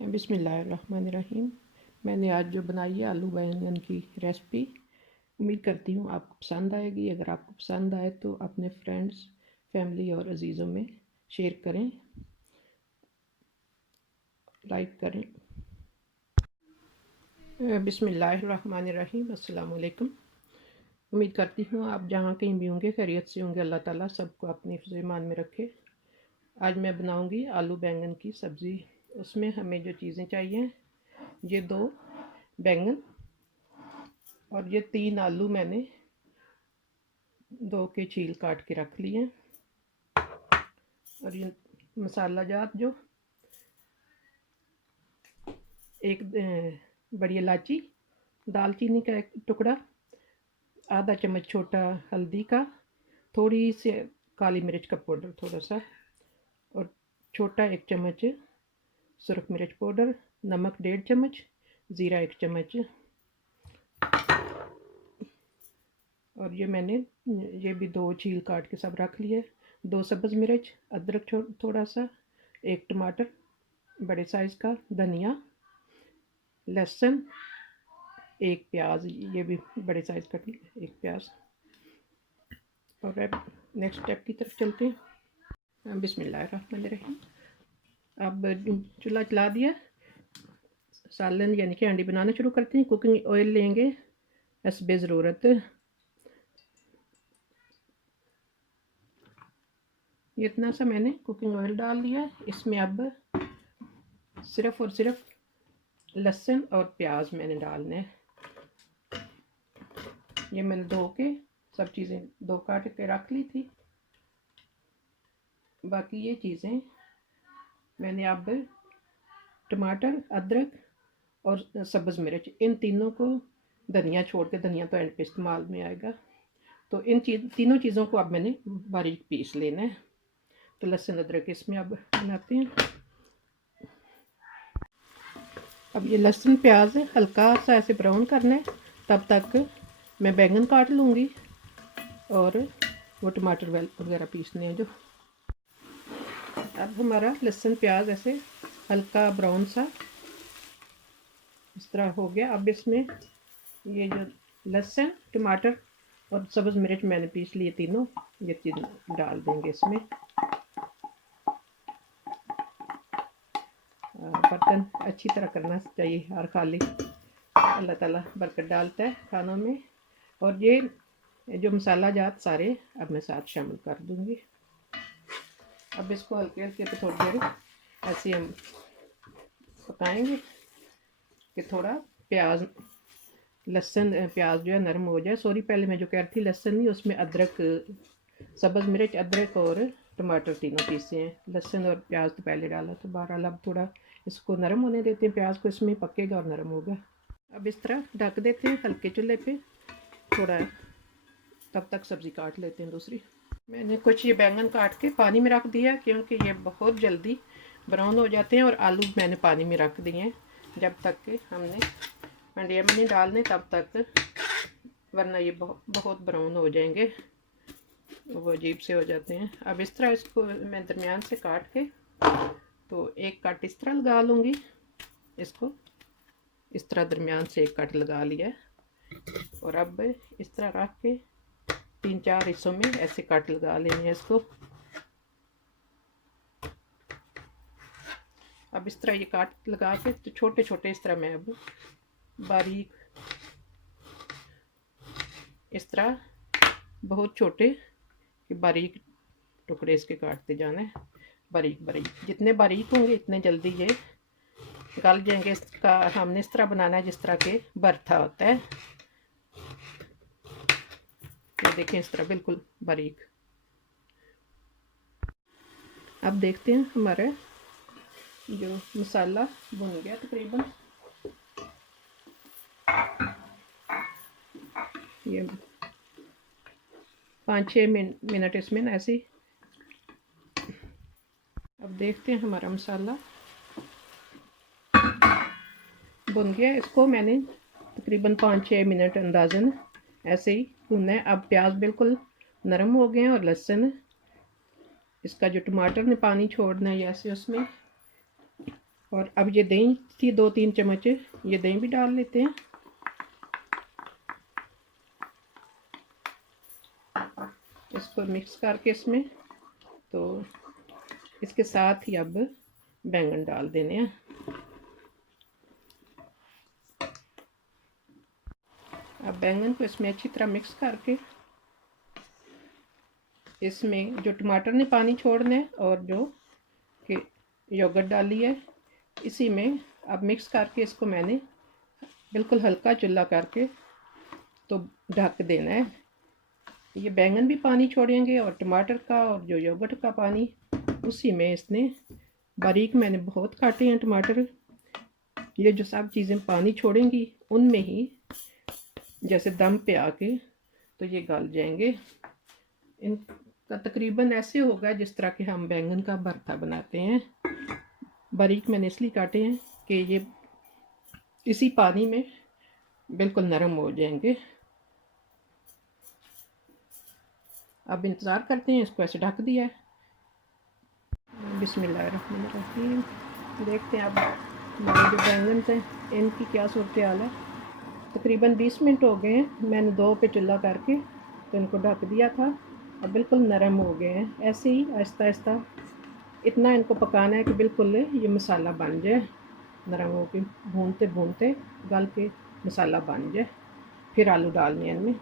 बिस्मिल्लाहिर्रहमानिर्रहीम। मैंने आज जो बनाई है आलू बैंगन की रेसिपी, उम्मीद करती हूँ आपको पसंद आएगी। अगर आपको पसंद आए तो अपने फ्रेंड्स, फैमिली और अजीज़ों में शेयर करें, लाइक करें। बिस्मिल्लाहिर्रहमानिर्रहीम। अस्सलाम वालेकुम। उम्मीद करती हूँ आप जहाँ कहीं भी होंगे खैरियत से होंगे। अल्लाह ताला सबको अपनी हिफ्ज़-ए-ईमान में रखे। आज मैं बनाऊँगी आलू बैंगन की सब्ज़ी। उसमें हमें जो चीज़ें चाहिए, ये 2 बैंगन और ये 3 आलू मैंने 2 के छील काट के रख लिए हैं। और ये मसाला जात जो एक बड़ी इलायची, दालचीनी का एक टुकड़ा, आधा चम्मच छोटा हल्दी का, थोड़ी सी काली मिर्च का पाउडर थोड़ा सा, और छोटा 1 चम्मच सुरख मिर्च पाउडर, नमक 1.5 चम्मच, ज़ीरा 1 चम्मच। और ये मैंने ये भी 2 छील काट के सब रख लिए। 2 सब्ज़ मिर्च, अदरक थोड़ा सा, 1 टमाटर बड़े साइज़ का, धनिया, लहसुन, 1 प्याज, ये भी बड़े साइज़ का 1 प्याज। और अब नेक्स्ट स्टेप की तरफ चलते हैं। बिस्मिल्लाहिर्रहमानिर्रहीम। अब चूल्हा जला दिया, सालन यानी कि हांडी बनाना शुरू करते हैं। कुकिंग ऑयल लेंगे हस्बे ज़रूरत। ये इतना सा मैंने कुकिंग ऑयल डाल दिया है। इसमें अब सिर्फ़ और सिर्फ लहसुन और प्याज मैंने डालने हैं। ये मैंने धो के सब चीज़ें 2 काट के रख ली थी। बाकी ये चीज़ें मैंने अब टमाटर, अदरक और सब्ज़ मिर्च, इन तीनों को, धनिया छोड़ के, धनिया तो एंड पे इस्तेमाल में आएगा, तो इन तीनों चीज़ों को अब मैंने बारीक पीस लेना है। तो लहसुन अदरक इसमें अब बनाते हैं। अब ये लहसुन प्याज हल्का सा ऐसे ब्राउन करना है, तब तक मैं बैंगन काट लूँगी और वो टमाटर वगैरह पीसने हैं जो। अब हमारा लहसुन प्याज ऐसे हल्का ब्राउन सा इस तरह हो गया। अब इसमें ये जो लहसुन, टमाटर और सब्ज़ मिर्च मैंने पीस लिए तीनों, ये तीनों डाल देंगे इसमें। बर्तन अच्छी तरह करना चाहिए और खाली, अल्लाह ताला बरकत डालता है खानों में। और ये जो मसाला जात सारे अब मैं साथ शामिल कर दूँगी। अब इसको हल्के हल्के पे थोड़ी देर ऐसे हम पकाएंगे कि थोड़ा प्याज, लहसुन प्याज जो है नरम हो जाए। सॉरी, पहले मैं जो कह रही थी लहसुन नहीं, उसमें अदरक, सब्ज़ मिर्च, अदरक और टमाटर तीनों पीसे हैं। लहसुन और प्याज तो पहले डाला था। बहरहाल अब थोड़ा इसको नरम होने देते हैं, प्याज को, इसमें पकेगा और नरम होगा। अब इस तरह ढक देते हैं हल्के चूल्हे पे थोड़ा, तब तक सब्ज़ी काट लेते हैं दूसरी। मैंने कुछ ये बैंगन काट के पानी में रख दिया, क्योंकि ये बहुत जल्दी ब्राउन हो जाते हैं। और आलू मैंने पानी में रख दिए हैं जब तक कि हमने मंडिया में नहीं डालने, तब तक, वरना ये बहुत ब्राउन हो जाएंगे, वो अजीब से हो जाते हैं। अब इस तरह इसको मैं दरमियान से काट के, तो एक कट इस तरह लगा लूँगी। इसको इस तरह दरमियान से एक कट लगा लिया, और अब इस तरह रख के 3-4 हिस्सों में ऐसे कट लगा लेंगे इसको। अब इस तरह ये काट लगा के, तो छोटे छोटे इस तरह मैं अब बारीक, इस तरह बहुत छोटे बारीक टुकड़े इसके काटते जाना है। बारीक बारीक, जितने बारीक होंगे इतने जल्दी ये गल जाएंगे। इसका हमने इस तरह बनाना है जिस तरह के भरथा होता है। ये देखें, इस तरह बिल्कुल बारीक। अब देखते हैं हमारा जो मसाला भुन गया तकरीबन। ये 5-6 मिनट इसमें ना ऐसे। अब देखते हैं हमारा मसाला भुन गया। इसको मैंने तकरीबन 5-6 मिनट अंदाज़न ऐसे ही भुनना है। अब प्याज बिल्कुल नरम हो गए हैं, और लहसुन, इसका जो टमाटर ने पानी छोड़ना है ऐसे उसमें और अब ये दही थी 2-3 चम्मच, ये दही भी डाल लेते हैं। इसको मिक्स करके इसमें, तो इसके साथ ही अब बैंगन डाल देने हैं। अब बैंगन को इसमें अच्छी तरह मिक्स करके, इसमें जो टमाटर ने पानी छोड़ना है और जो कि योगर्ट डाली है, इसी में अब मिक्स करके इसको मैंने बिल्कुल हल्का चूल्हा करके तो ढक देना है। ये बैंगन भी पानी छोड़ेंगे और टमाटर का और जो योगर्ट का पानी, उसी में इसने बारीक मैंने बहुत काटे हैं टमाटर। ये जो सब चीज़ें पानी छोड़ेंगी उनमें ही जैसे दम पे आके तो ये गल जाएंगे। इनका तकरीबन ऐसे होगा जिस तरह के हम बैंगन का भरता बनाते हैं। बारीक मैंने इसलिए काटे हैं कि ये इसी पानी में बिल्कुल नरम हो जाएंगे। अब इंतज़ार करते हैं, इसको ऐसे ढक दिया है। बिस्मिल्लाहिर्रहमानिर्रहीम। देखते हैं अब हमारे जो बैंगन थे इनकी क्या सूरत हाल है। तकरीबन 20 मिनट हो गए हैं, मैंने 2 पे चूल्हा करके तो इनको ढक दिया था। अब बिल्कुल नरम हो गए हैं। ऐसे ही आहिस्ता आहिस्ता इतना इनको पकाना है कि बिल्कुल ये मसाला बन जाए, नरम हो के भूनते भूनते गल के मसाला बन जाए। फिर आलू डालने हैं इनमें।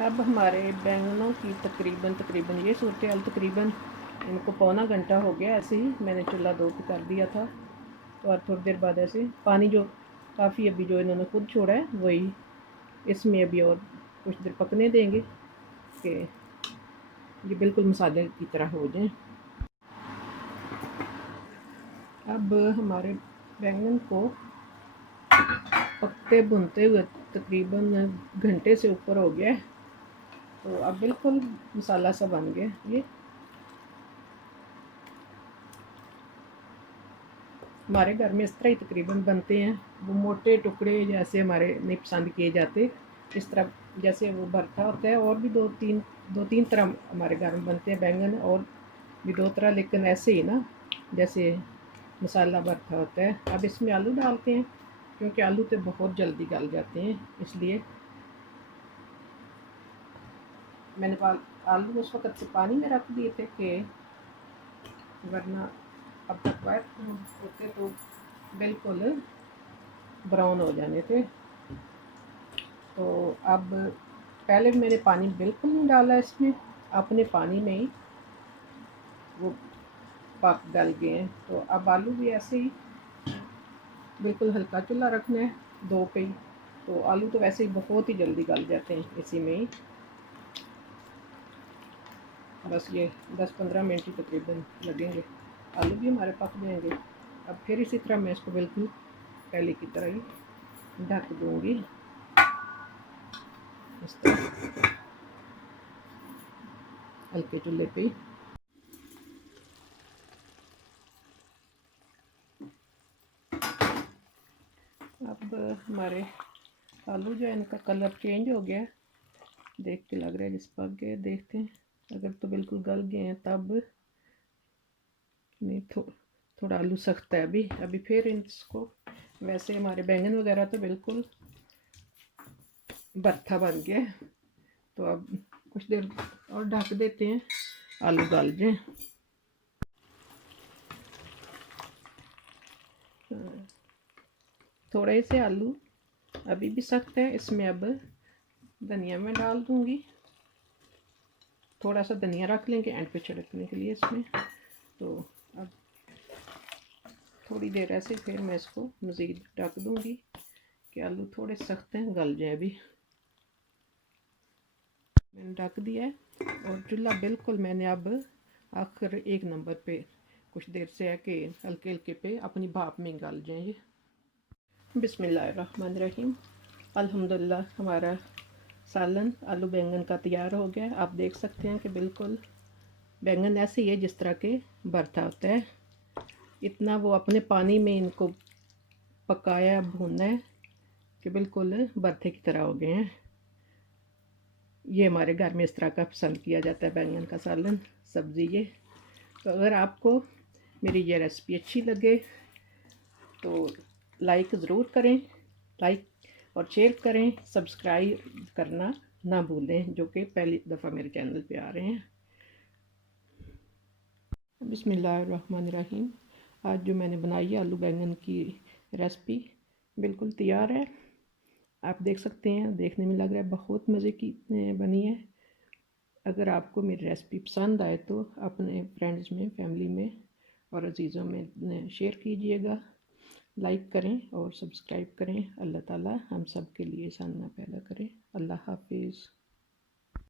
अब हमारे बैंगनों की तकरीबन ये सूरत हाल, तकरीबन इनको पौना घंटा हो गया। ऐसे ही मैंने चूल्हा 2 पे कर दिया था, और थोड़ी देर बाद ऐसे पानी जो काफ़ी अभी जो इन्होंने खुद छोड़ा है वही इसमें अभी और कुछ देर पकने देंगे कि ये बिल्कुल मसाले की तरह हो जाए। अब हमारे बैंगन को पकते भुनते हुए तकरीबन घंटे से ऊपर हो गया है, तो अब बिल्कुल मसाला सा बन गया ये। हमारे घर में इस तरह ही तकरीबन बनते हैं। वो मोटे टुकड़े जैसे हमारे नहीं पसंद किए जाते, इस तरह जैसे वो भरता होता है। और भी दो तीन तरह हमारे घर में बनते हैं बैंगन, और भी 2 तरह, लेकिन ऐसे ही ना जैसे मसाला भरता होता है। अब इसमें आलू डालते हैं, क्योंकि आलू तो बहुत जल्दी गल जाते हैं, इसलिए मैंने आलू उस वक़्त से पानी में रख दिए थे कि वरना अब तक वाइट होते तो बिल्कुल ब्राउन हो जाने थे। तो अब पहले मैंने पानी बिल्कुल नहीं डाला इसमें, अपने पानी में ही वो पक गल गए हैं। तो अब आलू भी ऐसे ही बिल्कुल हल्का चूल्हा रखना है 2 पे ही। तो आलू तो वैसे ही बहुत ही जल्दी गल जाते हैं इसी में ही। बस ये 10-15 मिनट ही तकरीबन लगेंगे, आलू भी हमारे पक जाएंगे। अब फिर इसी तरह मैं इसको बिल्कुल पहले की तरह ही ढक दूँगी इस तरह हल्के चूल्हे पे ही। अब हमारे आलू जो है इनका कलर चेंज हो गया, देख के लग रहा है जिस पक गए। देखते हैं, अगर तो बिल्कुल गल गए हैं तब नहीं, थोड़ा आलू सख्त है अभी फिर इसको, वैसे हमारे बैंगन वगैरह तो बिल्कुल भरता बन गया। तो अब कुछ देर और ढक देते हैं, आलू गल जाए। थोड़े से आलू अभी भी सख्त है, इसमें अब धनिया में डाल दूंगी। थोड़ा सा धनिया रख लेंगे एंड पे छिड़कने के लिए इसमें। तो अब थोड़ी देर ऐसे फिर मैं इसको मज़ीद ढक दूंगी कि आलू थोड़े सख्त हैं, गल जाए। अभी मैंने ढक दिया है, और चूल्हा बिल्कुल मैंने अब आखिर 1 नंबर पे कुछ देर से है कि हल्के हल्के पे अपनी भाप में गल जाए ये। बिस्मिल्लाहिर्रहमानिर्रहीम। अल्हम्दुलिल्लाह हमारा सालन आलू बैंगन का तैयार हो गया। आप देख सकते हैं कि बिल्कुल बैंगन ऐसे ही है जिस तरह के भरता होता है। इतना वो अपने पानी में इनको पकाया भूना है कि बिल्कुल भरते की तरह हो गए हैं। ये हमारे घर में इस तरह का पसंद किया जाता है बैंगन का सालन, सब्ज़ी ये। तो अगर आपको मेरी ये रेसिपी अच्छी लगे तो लाइक ज़रूर करें, लाइक और शेयर करें, सब्सक्राइब करना ना भूलें जो कि पहली दफ़ा मेरे चैनल पे आ रहे हैं। बिस्मिल्लाहिर्रहमानिर्रहीम। आज जो मैंने बनाई है आलू बैंगन की रेसिपी बिल्कुल तैयार है। आप देख सकते हैं, देखने में लग रहा है बहुत मज़े की बनी है। अगर आपको मेरी रेसिपी पसंद आए तो अपने फ्रेंड्स में, फैमिली में और अजीज़ों में शेयर कीजिएगा, लाइक करें और सब्सक्राइब करें। अल्लाह ताला हम सब के लिए आसानियाँ पैदा करें। अल्लाह हाफिज़।